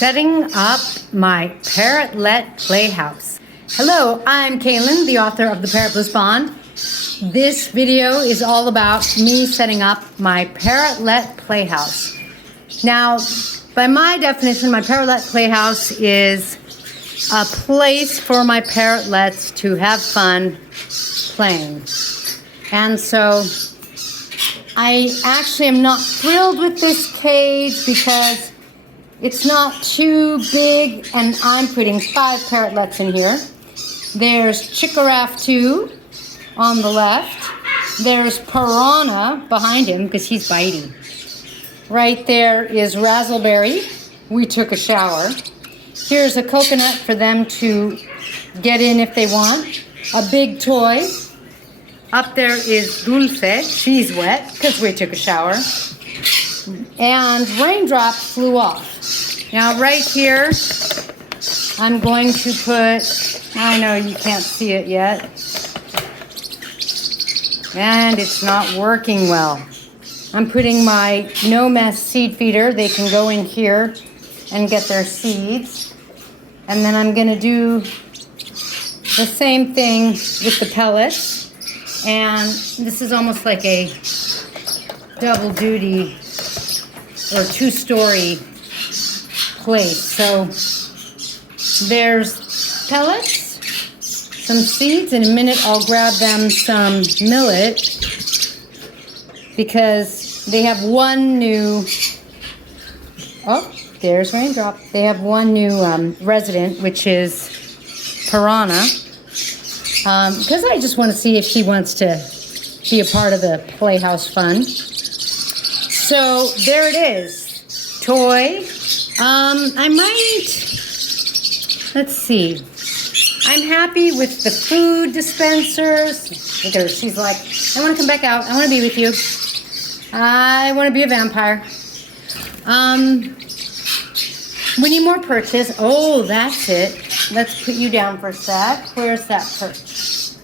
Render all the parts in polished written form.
setting up my Parrotlet Playhouse. Hello, I'm Kaylin, the author of the Parrotlets Bond. This video is all about me setting up my Parrotlet Playhouse. Now, by my definition, my Parrotlet Playhouse is a place for my parrotlets to have fun playing. And so I actually am not thrilled with this cage because it's not too big, and I'm putting 5 parrotlets in here. There's Chickaraff 2 on the left. There's Piranha behind him because he's biting. Right there is Razzleberry. We took a shower. Here's a coconut for them to get in if they want. A big toy. Up there is Dulce. She's wet because we took a shower. And Raindrop flew off. Now right here, I'm going to put, I know you can't see it yet, and it's not working well. I'm putting my no mess seed feeder. They can go in here and get their seeds. And then I'm gonna do the same thing with the pellets. And this is almost like a double duty or 2-story place. So there's pellets, some seeds. In a minute I'll grab them some millet because they have one new, oh, there's Raindrop. They have one new resident, which is Piranha. Because I just want to see if she wants to be a part of the playhouse fun. So there it is. Toy. I might, let's see. I'm happy with the food dispensers. Look at her, she's like, I want to come back out. I want to be with you. I want to be a vampire. We need more perches. Oh, that's it. Let's put you down for a sec. Where's that perch?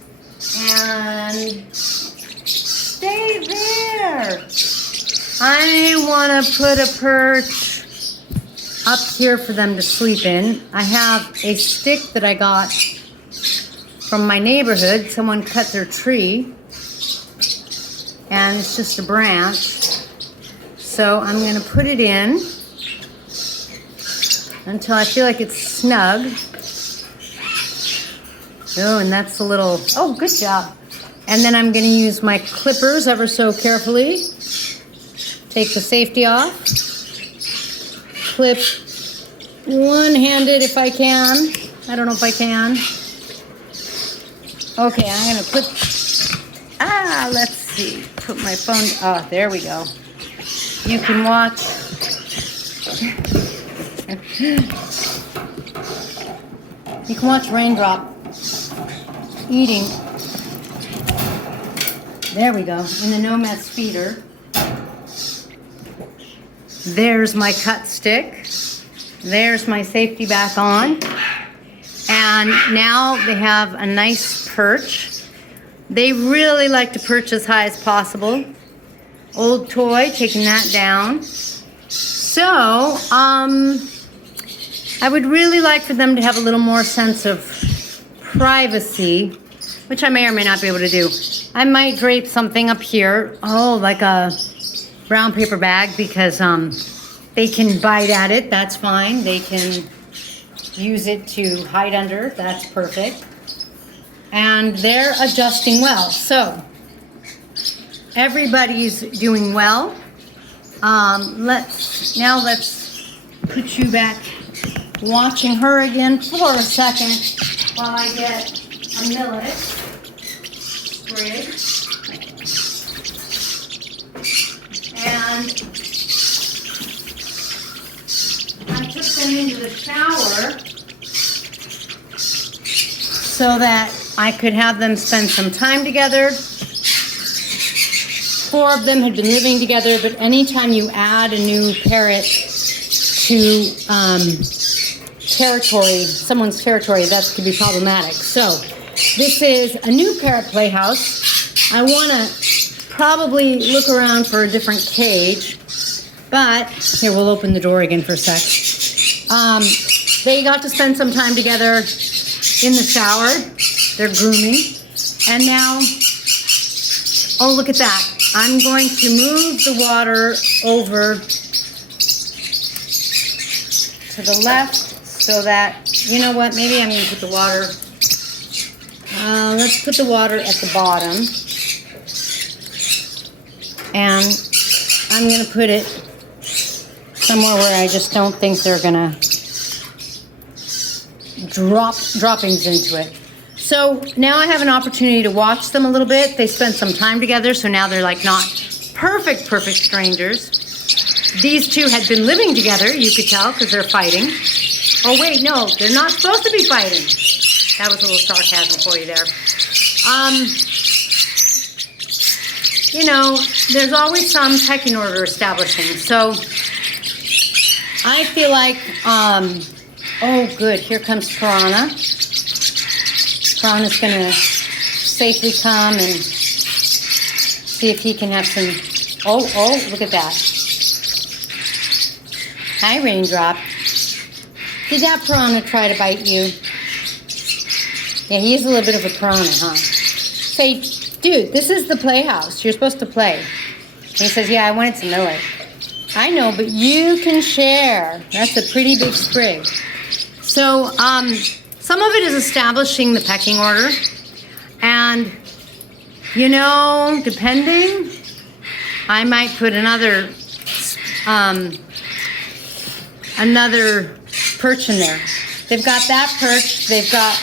And stay there. I want to put a perch up here for them to sleep in. I have a stick that I got from my neighborhood. Someone cut their tree, and it's just a branch. So I'm going to put it in until I feel like it's snug. Oh, and that's a little, oh, good job. And then I'm going to use my clippers ever so carefully. Take the safety off. Clip one-handed if I can. I don't know if I can. Okay, I'm going to put, let's see. Put my phone, oh, there we go. You can watch. You can watch Raindrop eating. There we go, in the no mess feeder. There's my cut stick. There's my safety back on. And now they have a nice perch. They really like to perch as high as possible. Old toy, taking that down. So, I would really like for them to have a little more sense of privacy, which I may or may not be able to do. I might drape something up here, like a brown paper bag, because they can bite at it, that's fine. They can use it to hide under, that's perfect. And they're adjusting well. So, everybody's doing well. Let's put you back watching her again for a second while I get a millet sprig. And I took them into the shower so that I could have them spend some time together. 4 of them had been living together, but anytime you add a new parrot to someone's territory, that could be problematic. So this is a new Parrot Playhouse. I want to probably look around for a different cage, but here, we'll open the door again for a sec. They got to spend some time together in the shower. They're grooming. And now, oh, look at that. I'm going to move the water over to the left so that, you know what, maybe I'm going to put the water, let's put the water at the bottom. And I'm going to put it somewhere where I just don't think they're going to drop droppings into it. So now I have an opportunity to watch them a little bit. They spent some time together, so now they're like not perfect strangers. These two had been living together, you could tell, because they're fighting. Oh wait, no, they're not supposed to be fighting. That was a little sarcasm for you there. You know, there's always some pecking order establishing. So I feel like, oh good, here comes Piranha. Piranha's gonna safely come and see if he can have some, oh, look at that. Hi, Raindrop. Did that Piranha try to bite you? Yeah, he is a little bit of a piranha, huh? Say, dude, this is the playhouse. You're supposed to play. And he says, yeah, I wanted some millet. I know, but you can share. That's a pretty big sprig. So, some of it is establishing the pecking order. And, you know, depending, I might put another perch in there. They've got that perch. They've got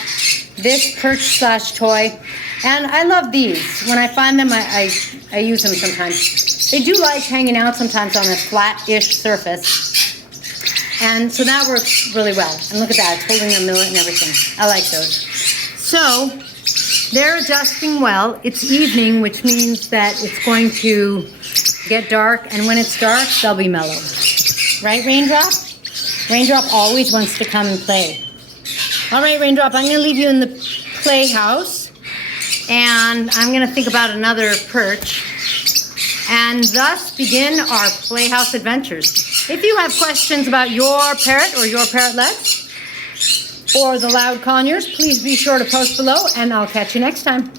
this perch / toy. And I love these. When I find them, I use them sometimes. They do like hanging out sometimes on a flat-ish surface. And so that works really well. And look at that, it's holding a millet and everything. I like those. So they're adjusting well. It's evening, which means that it's going to get dark. And when it's dark, they'll be mellow. Right, Raindrop? Raindrop always wants to come and play. All right, Raindrop, I'm going to leave you in the playhouse. And I'm going to think about another perch. And thus begin our playhouse adventures. If you have questions about your parrot or your parrotlets or the loud conures, please be sure to post below, and I'll catch you next time.